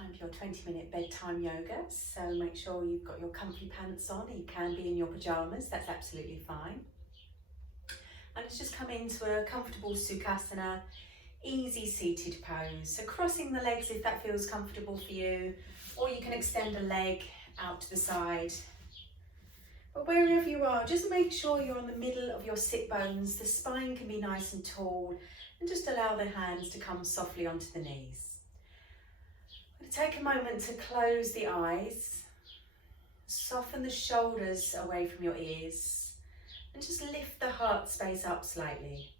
time for your 20-minute bedtime yoga. So make sure you've got your comfy pants on. You can be in your pajamas, that's absolutely fine. And let's just come into a comfortable Sukhasana, easy seated pose. So crossing the legs if that feels comfortable for you, or you can extend a leg out to the side. But wherever you are, just make sure you're on the middle of your sit bones. The spine can be nice and tall, and just allow the hands to come softly onto the knees. I'm going to take a moment to close the eyes, soften the shoulders away from your ears, and just lift the heart space up slightly.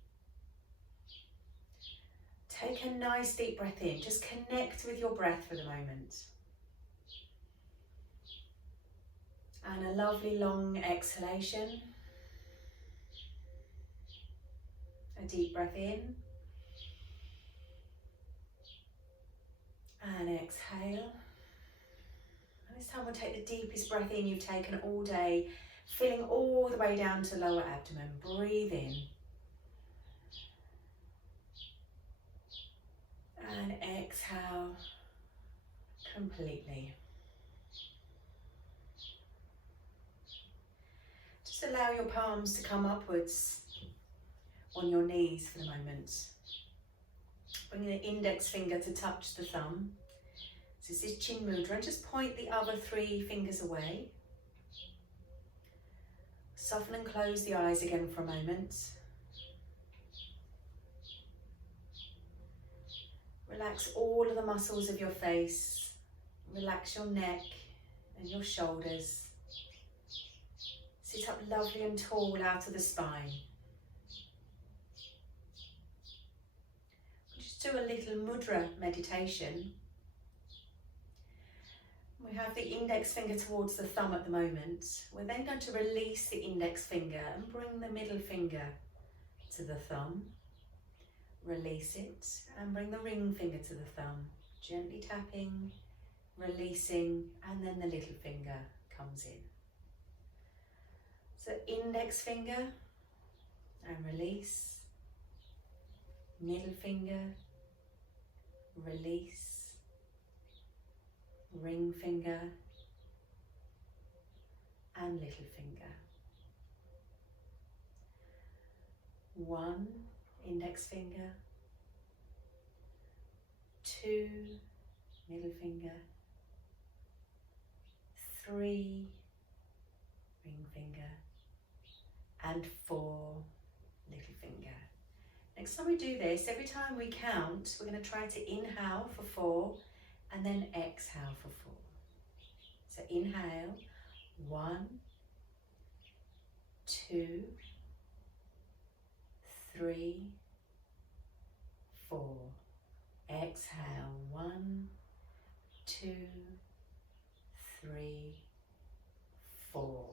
Take a nice deep breath in, just connect with your breath for the moment. And a lovely long exhalation. A deep breath in. And exhale. And this time we'll take the deepest breath in you've taken all day, filling all the way down to lower abdomen. Breathe in. And exhale completely. Just allow your palms to come upwards on your knees for the moment. Bring the index finger to touch the thumb. This is Chin Mudra, and just point the other 3 fingers away. Soften and close the eyes again for a moment. Relax all of the muscles of your face. Relax your neck and your shoulders. Sit up lovely and tall out of the spine. Just do a little mudra meditation. We have the index finger towards the thumb at the moment. We're then going to release the index finger and bring the middle finger to the thumb. Release it and bring the ring finger to the thumb. Gently tapping, releasing, and then the little finger comes in. So index finger and release, middle finger, release, ring finger, and little finger. 1, index finger, 2, middle finger, 3, ring finger, and 4, little finger. Next time we do this, every time we count, we're going to try to inhale for 4 and then exhale for 4. So inhale, 1, 2, 3, 4. Exhale, 1, 2, 3, 4.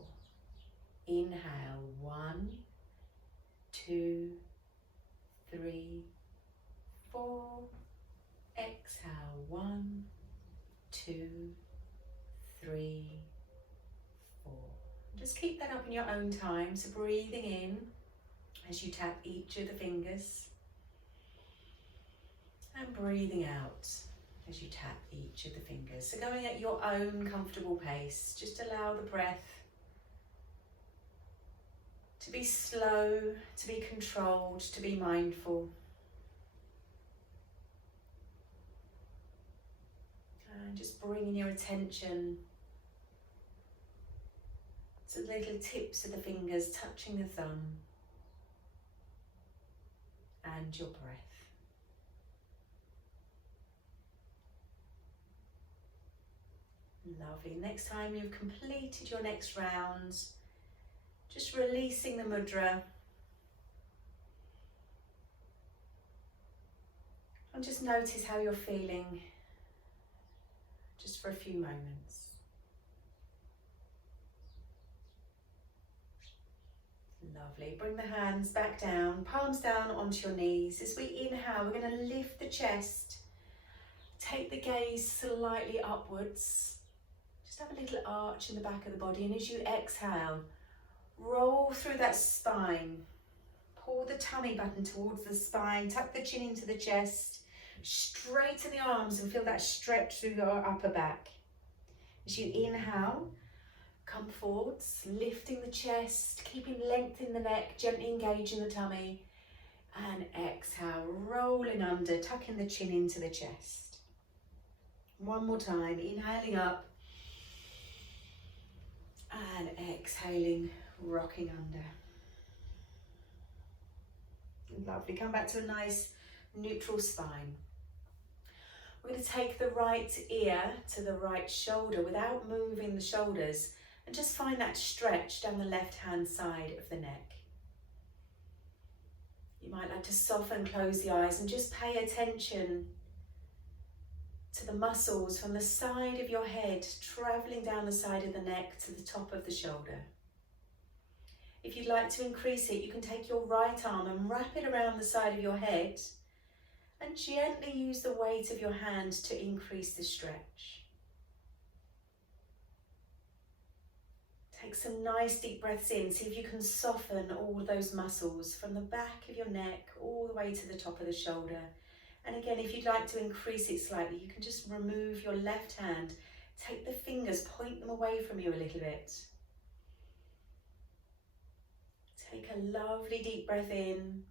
Inhale, 1, 2, 3, 4. Exhale, 1, 2, 3, 4. Just keep that up in your own time. So breathing in as you tap each of the fingers, and breathing out as you tap each of the fingers. So going at your own comfortable pace. Just allow the breath to be slow, to be controlled, to be mindful. And just bringing your attention to the little tips of the fingers touching the thumb and your breath. Lovely. Next time you've completed your next round, just releasing the mudra and just notice how you're feeling just for a few moments. Lovely. Bring the hands back down, palms down onto your knees. As we inhale, we're going to lift the chest, take the gaze slightly upwards. Just have a little arch in the back of the body, and as you exhale, roll through that spine. Pull the tummy button towards the spine, tuck the chin into the chest, Straighten the arms and feel that stretch through your upper back. As you inhale, come forwards, lifting the chest, keeping length in the neck, gently engaging the tummy. And exhale, rolling under, tucking the chin into the chest. One more time, inhaling up. And exhaling, rocking under. Lovely, come back to a nice neutral spine. We're going to take the right ear to the right shoulder without moving the shoulders, and just find that stretch down the left hand side of the neck. You might like to soften, close the eyes and just pay attention to the muscles from the side of your head, travelling down the side of the neck to the top of the shoulder. If you'd like to increase it, you can take your right arm and wrap it around the side of your head and gently use the weight of your hand to increase the stretch. Take some nice deep breaths in. See if you can soften all those muscles from the back of your neck all the way to the top of the shoulder. And again, if you'd like to increase it slightly, you can just remove your left hand, take the fingers, point them away from you a little bit. Take a lovely deep breath in.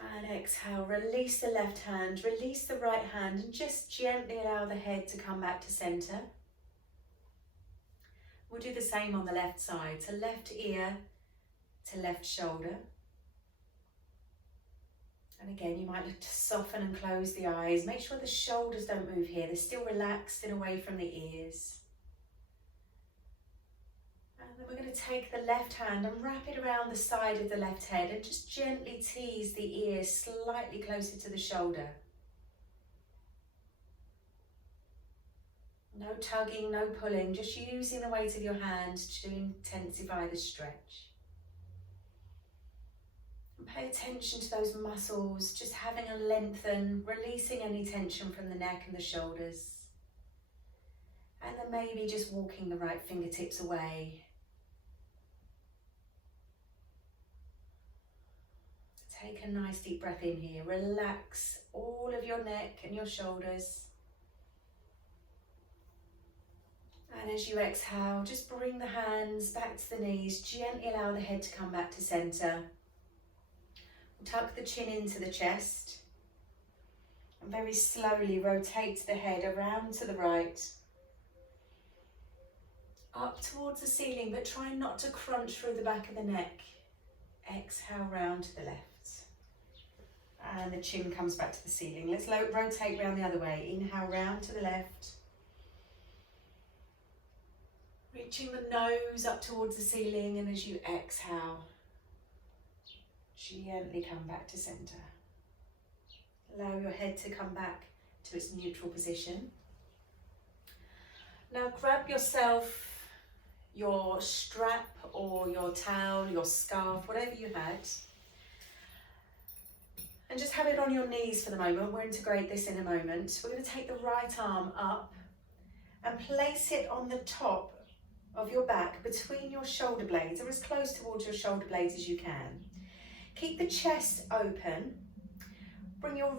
And exhale, release the left hand, release the right hand, and just gently allow the head to come back to centre. We'll do the same on the left side, so left ear to left shoulder. And again, you might look to soften and close the eyes. Make sure the shoulders don't move here. They're still relaxed and away from the ears. And then we're going to take the left hand and wrap it around the side of the left head and just gently tease the ear slightly closer to the shoulder. No tugging, no pulling, just using the weight of your hand to intensify the stretch. And pay attention to those muscles, just having a lengthen, releasing any tension from the neck and the shoulders. And then maybe just walking the right fingertips away. Take a nice deep breath in here. Relax all of your neck and your shoulders. And as you exhale, just bring the hands back to the knees. Gently allow the head to come back to centre. Tuck the chin into the chest. And very slowly rotate the head around to the right. Up towards the ceiling, but try not to crunch through the back of the neck. Exhale round to the left. And the chin comes back to the ceiling. Let's rotate round the other way. Inhale round to the left. Reaching the nose up towards the ceiling, and as you exhale, gently come back to centre. Allow your head to come back to its neutral position. Now grab yourself your strap or your towel, your scarf, whatever you had, and just have it on your knees for the moment. We'll integrate this in a moment. We're going to take the right arm up and place it on the top of your back between your shoulder blades, or as close towards your shoulder blades as you can. Keep the chest open. Bring your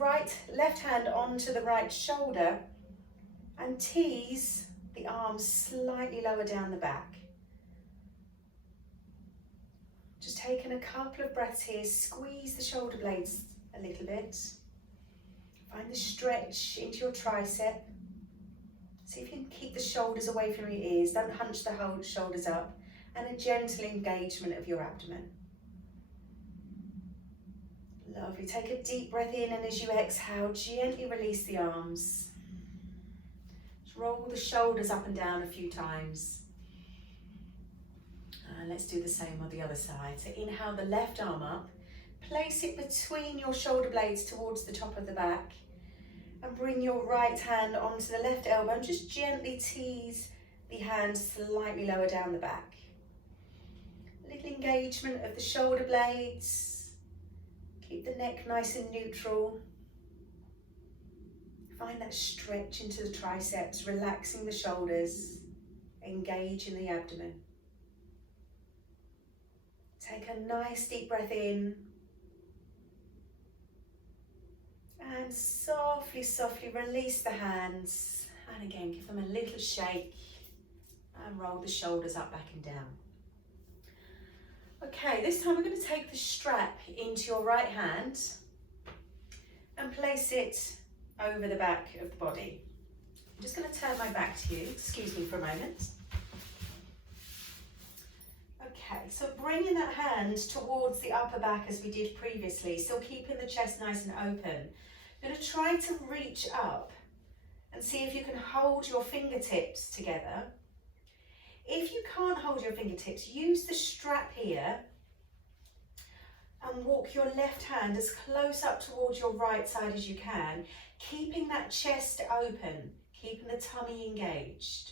left hand onto the right shoulder and tease the arms slightly lower down the back. Just taking a couple of breaths here, squeeze the shoulder blades a little bit. Find the stretch into your tricep. See if you can keep the shoulders away from your ears. Don't hunch the whole shoulders up. And a gentle engagement of your abdomen. Lovely. Take a deep breath in, and as you exhale, gently release the arms. Just roll the shoulders up and down a few times. And let's do the same on the other side. So inhale the left arm up. Place it between your shoulder blades towards the top of the back. And bring your right hand onto the left elbow and just gently tease the hand slightly lower down the back. A little engagement of the shoulder blades. Keep the neck nice and neutral. Find that stretch into the triceps, relaxing the shoulders, engage in the abdomen. Take a nice deep breath in. And softly, softly release the hands. And again, give them a little shake and roll the shoulders up, back and down. Okay, this time we're going to take the strap into your right hand and place it over the back of the body. I'm just going to turn my back to you, excuse me for a moment. Okay, so bringing that hand towards the upper back as we did previously, still keeping the chest nice and open. You're going to try to reach up and see if you can hold your fingertips together. If you can't hold your fingertips, use the strap here and walk your left hand as close up towards your right side as you can, keeping that chest open, keeping the tummy engaged.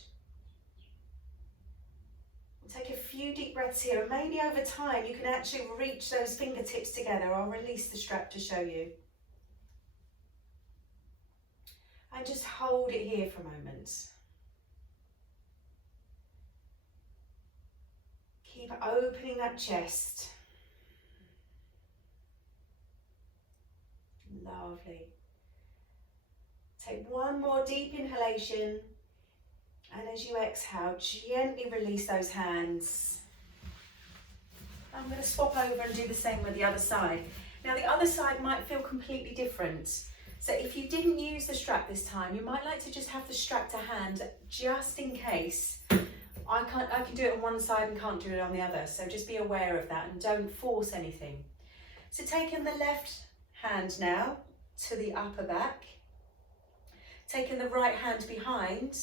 We'll take a few deep breaths here, and maybe over time you can actually reach those fingertips together. I'll release the strap to show you. And just hold it here for a moment. Keep opening that chest. Lovely. Take one more deep inhalation, and as you exhale, gently release those hands. I'm going to swap over and do the same with the other side. Now the other side might feel completely different. So if you didn't use the strap this time, you might like to just have the strap to hand just in case. I can do it on one side and can't do it on the other. So just be aware of that and don't force anything. So taking the left hand now to the upper back, taking the right hand behind,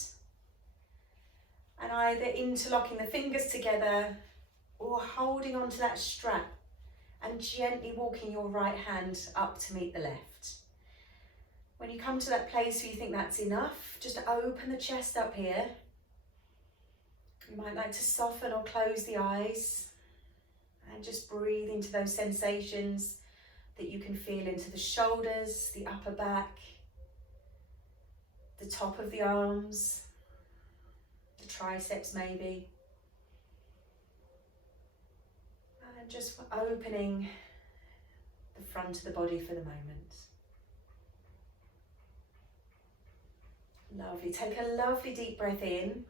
and either interlocking the fingers together or holding onto that strap and gently walking your right hand up to meet the left. When you come to that place where you think that's enough, just open the chest up here. You might like to soften or close the eyes and just breathe into those sensations that you can feel into the shoulders, the upper back, the top of the arms, the triceps maybe. And just opening the front of the body for the moment. Lovely. Take a lovely deep breath in.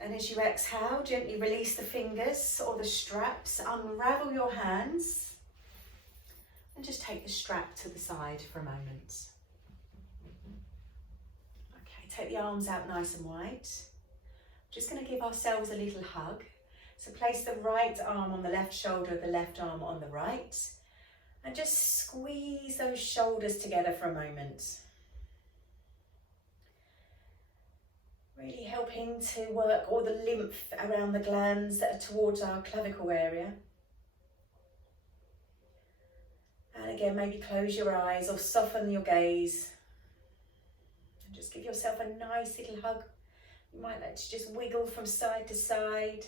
And as you exhale, gently release the fingers or the straps, unravel your hands, and just take the strap to the side for a moment. Okay, take the arms out nice and wide. Just going to give ourselves a little hug. So place the right arm on the left shoulder, the left arm on the right, and just squeeze those shoulders together for a moment. Really helping to work all the lymph around the glands that are towards our clavicle area. And again, maybe close your eyes or soften your gaze. And just give yourself a nice little hug. You might like to just wiggle from side to side.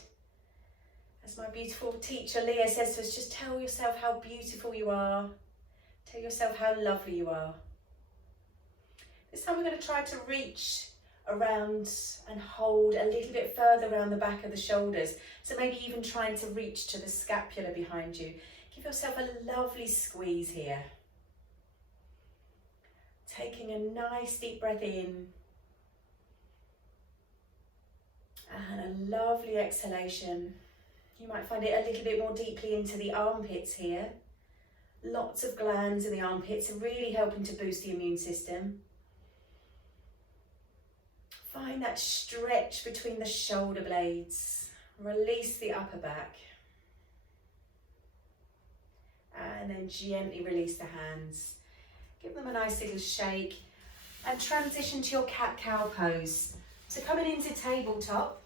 As my beautiful teacher Leah says to us, just tell yourself how beautiful you are. Tell yourself how lovely you are. This time we're going to try to reach around and hold a little bit further around the back of the shoulders. So maybe even trying to reach to the scapula behind you. Give yourself a lovely squeeze here. Taking a nice deep breath in. And a lovely exhalation. You might find it a little bit more deeply into the armpits here. Lots of glands in the armpits are really helping to boost the immune system. Find that stretch between the shoulder blades. Release the upper back. And then gently release the hands. Give them a nice little shake. And transition to your cat-cow pose. So coming into tabletop.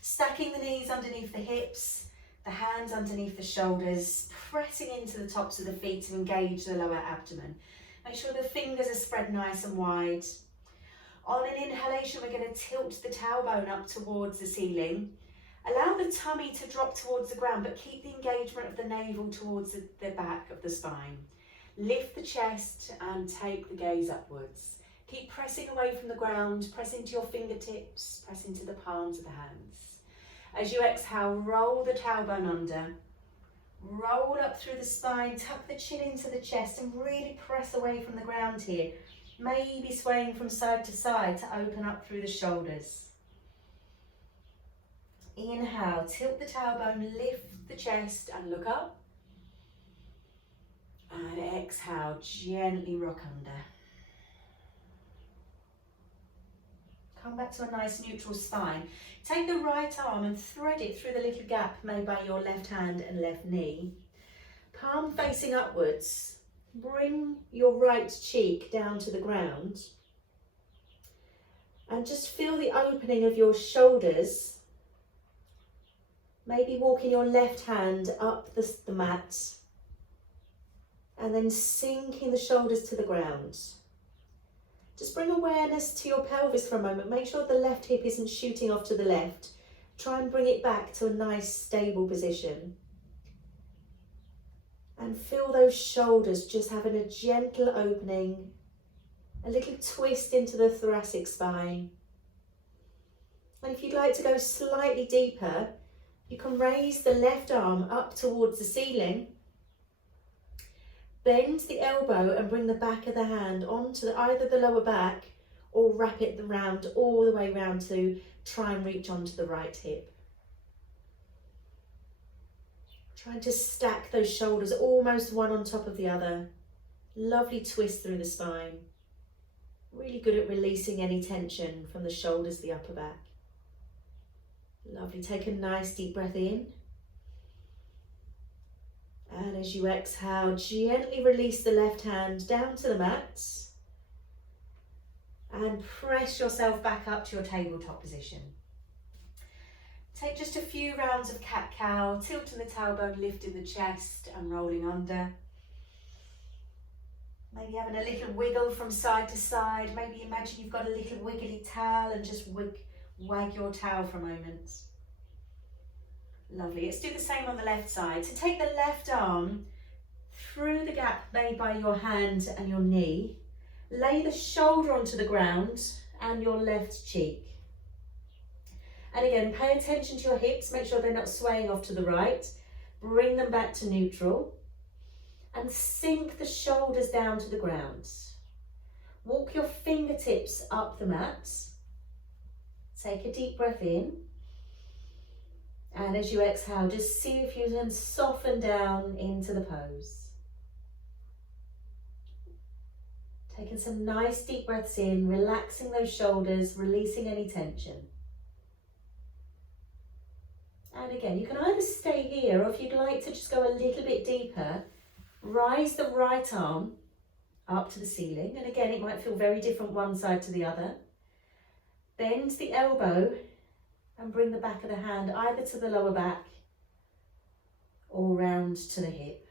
Stacking the knees underneath the hips. The hands underneath the shoulders. Pressing into the tops of the feet to engage the lower abdomen. Make sure the fingers are spread nice and wide. On an inhalation, we're going to tilt the tailbone up towards the ceiling. Allow the tummy to drop towards the ground, but keep the engagement of the navel towards the back of the spine. Lift the chest and take the gaze upwards. Keep pressing away from the ground, press into your fingertips, press into the palms of the hands. As you exhale, roll the tailbone under. Roll up through the spine, tuck the chin into the chest and really press away from the ground here. Maybe swaying from side to side to open up through the shoulders. Inhale, tilt the tailbone, lift the chest and look up. And exhale, gently rock under. Come back to a nice neutral spine. Take the right arm and thread it through the little gap made by your left hand and left knee. Palm facing upwards. Bring your right cheek down to the ground. And just feel the opening of your shoulders. Maybe walking your left hand up the mat. And then sinking the shoulders to the ground. Just bring awareness to your pelvis for a moment. Make sure the left hip isn't shooting off to the left. Try and bring it back to a nice stable position. And feel those shoulders just having a gentle opening, a little twist into the thoracic spine. And if you'd like to go slightly deeper, you can raise the left arm up towards the ceiling. Bend the elbow and bring the back of the hand onto either the lower back or wrap it round all the way round to try and reach onto the right hip. Trying to stack those shoulders almost one on top of the other. Lovely twist through the spine. Really good at releasing any tension from the shoulders to the upper back. Lovely, take a nice deep breath in. And as you exhale, gently release the left hand down to the mat. And press yourself back up to your tabletop position. Take just a few rounds of cat-cow, tilting the tailbone, lifting the chest and rolling under. Maybe having a little wiggle from side to side. Maybe imagine you've got a little wiggly towel and just wag your towel for a moment. Lovely. Let's do the same on the left side. So take the left arm through the gap made by your hand and your knee. Lay the shoulder onto the ground and your left cheek. And again, pay attention to your hips. Make sure they're not swaying off to the right. Bring them back to neutral. And sink the shoulders down to the ground. Walk your fingertips up the mat. Take a deep breath in. And as you exhale, just see if you can soften down into the pose. Taking some nice deep breaths in, relaxing those shoulders, releasing any tension. And again, you can either stay here or if you'd like to just go a little bit deeper, rise the right arm up to the ceiling. And again, it might feel very different one side to the other. Bend the elbow and bring the back of the hand either to the lower back or round to the hip.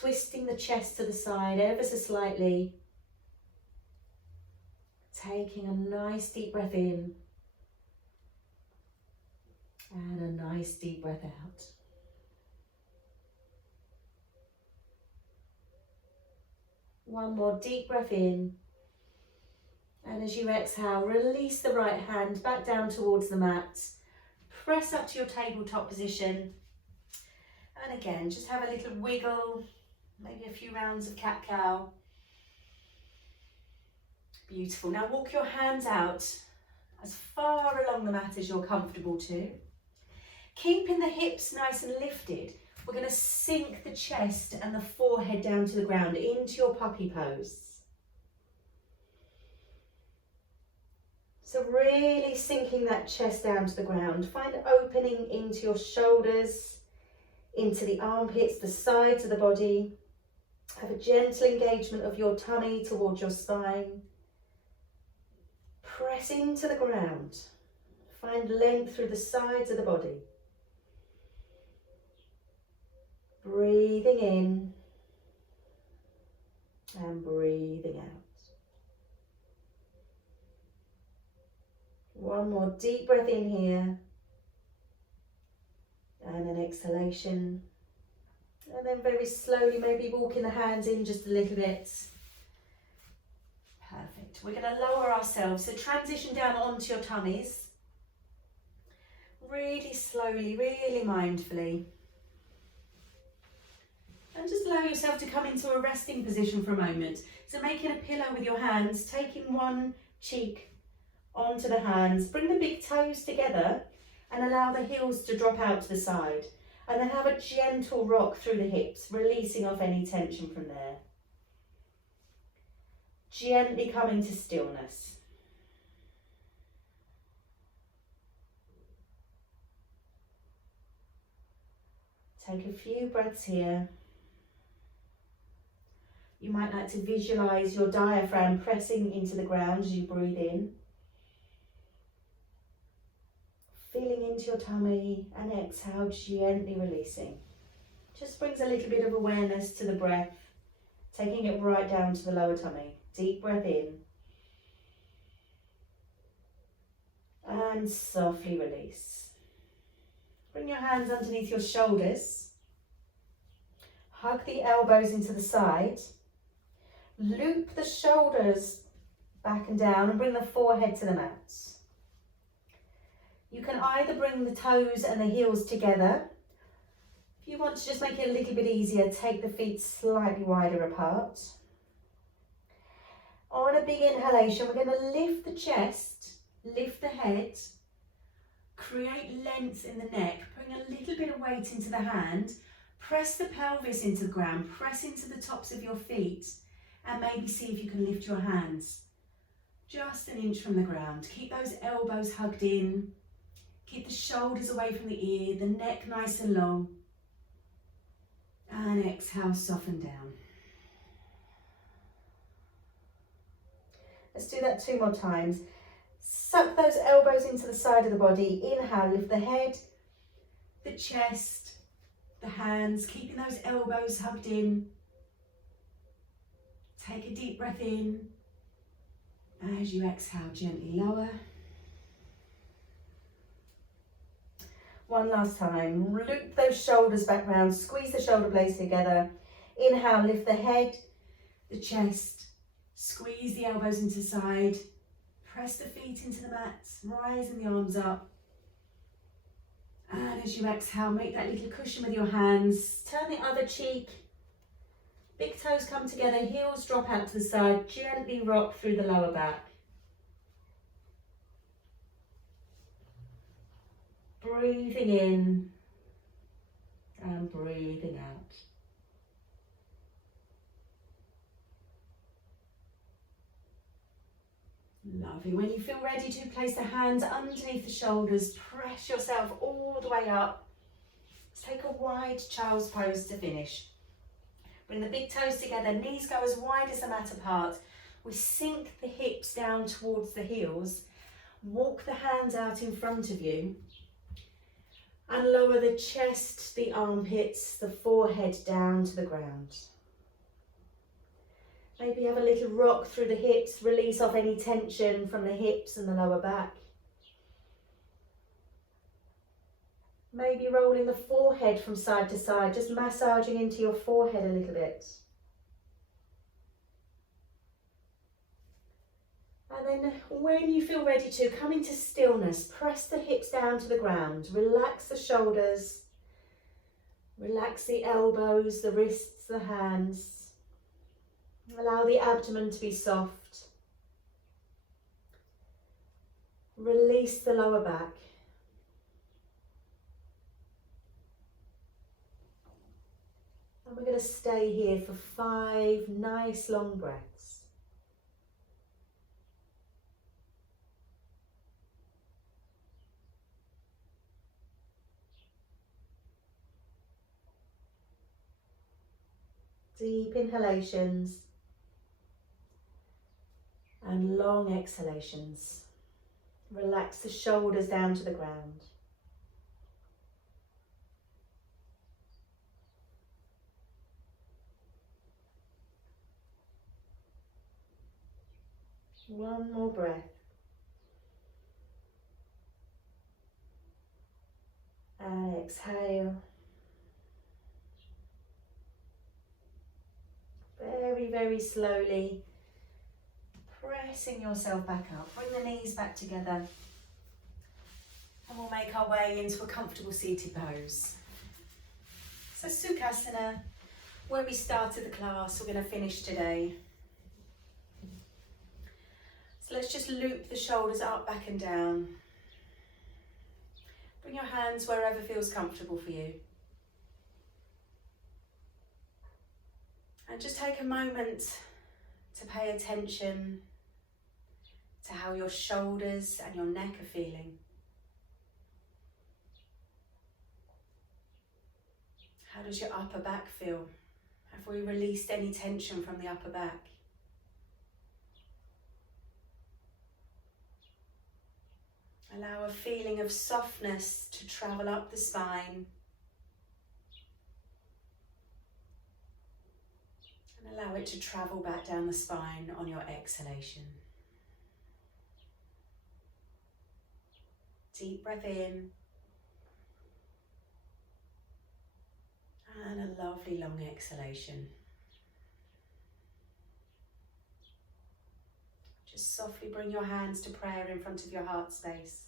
Twisting the chest to the side ever so slightly. Taking a nice deep breath in. And a nice deep breath out. One more deep breath in. And as you exhale, release the right hand back down towards the mat. Press up to your tabletop position. And again, just have a little wiggle, maybe a few rounds of cat-cow. Beautiful. Now walk your hands out as far along the mat as you're comfortable to. Keeping the hips nice and lifted, we're going to sink the chest and the forehead down to the ground into your puppy pose. So really sinking that chest down to the ground. Find opening into your shoulders, into the armpits, the sides of the body. Have a gentle engagement of your tummy towards your spine. Press into the ground. Find length through the sides of the body. Breathing in and breathing out. One more deep breath in here. And an exhalation. And then very slowly, maybe walking the hands in just a little bit. Perfect. We're going to lower ourselves. So transition down onto your tummies. Really slowly, really mindfully. And just allow yourself to come into a resting position for a moment. So making a pillow with your hands, taking one cheek onto the hands, bring the big toes together and allow the heels to drop out to the side. And then have a gentle rock through the hips, releasing off any tension from there. Gently come into stillness. Take a few breaths here. You might like to visualise your diaphragm pressing into the ground as you breathe in. Feeling into your tummy and exhale, gently releasing. Just brings a little bit of awareness to the breath, taking it right down to the lower tummy. Deep breath in. And softly release. Bring your hands underneath your shoulders. Hug the elbows into the side. Loop the shoulders back and down and bring the forehead to the mat. You can either bring the toes and the heels together. If you want to just make it a little bit easier, take the feet slightly wider apart. On a big inhalation, we're going to lift the chest, lift the head, create length in the neck, bring a little bit of weight into the hand, press the pelvis into the ground, press into the tops of your feet, and maybe see if you can lift your hands just an inch from the ground. Keep those elbows hugged in, keep the shoulders away from the ear, the neck nice and long, and exhale, soften down. Let's do that 2 more times. Suck those elbows into the side of the body. Inhale, lift the head, the chest, the hands, keeping those elbows hugged in. Take a deep breath in. As you exhale, gently lower. One last time. Loop those shoulders back round. Squeeze the shoulder blades together. Inhale, lift the head, the chest. Squeeze the elbows into the side. Press the feet into the mat. Rising the arms up. And as you exhale, make that little cushion with your hands. Turn the other cheek. Big toes come together, heels drop out to the side. Gently rock through the lower back. Breathing in and breathing out. Lovely. When you feel ready to place the hands underneath the shoulders, press yourself all the way up. Let's take a wide child's pose to finish. Bring the big toes together, knees go as wide as the mat apart. We sink the hips down towards the heels. Walk the hands out in front of you. And lower the chest, the armpits, the forehead down to the ground. Maybe have a little rock through the hips, release off any tension from the hips and the lower back. Maybe rolling the forehead from side to side, just massaging into your forehead a little bit. And then when you feel ready to, come into stillness. Press the hips down to the ground. Relax the shoulders. Relax the elbows, the wrists, the hands. Allow the abdomen to be soft. Release the lower back. And we're going to stay here for 5 nice long breaths. Deep inhalations and long exhalations. Relax the shoulders down to the ground. One more breath. And exhale. Very, very slowly. Pressing yourself back up. Bring the knees back together. And we'll make our way into a comfortable seated pose. So Sukhasana, where we started the class, we're going to finish today. So let's just loop the shoulders up, back and down. Bring your hands wherever feels comfortable for you. And just take a moment to pay attention to how your shoulders and your neck are feeling. How does your upper back feel? Have we released any tension from the upper back? Allow a feeling of softness to travel up the spine. And allow it to travel back down the spine on your exhalation. Deep breath in. And a lovely long exhalation. Just softly bring your hands to prayer in front of your heart space.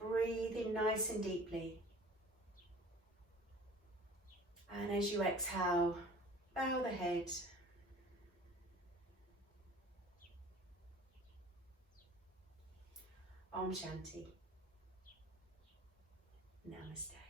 Breathe in nice and deeply. And as you exhale, bow the head. Om Shanti. Namaste.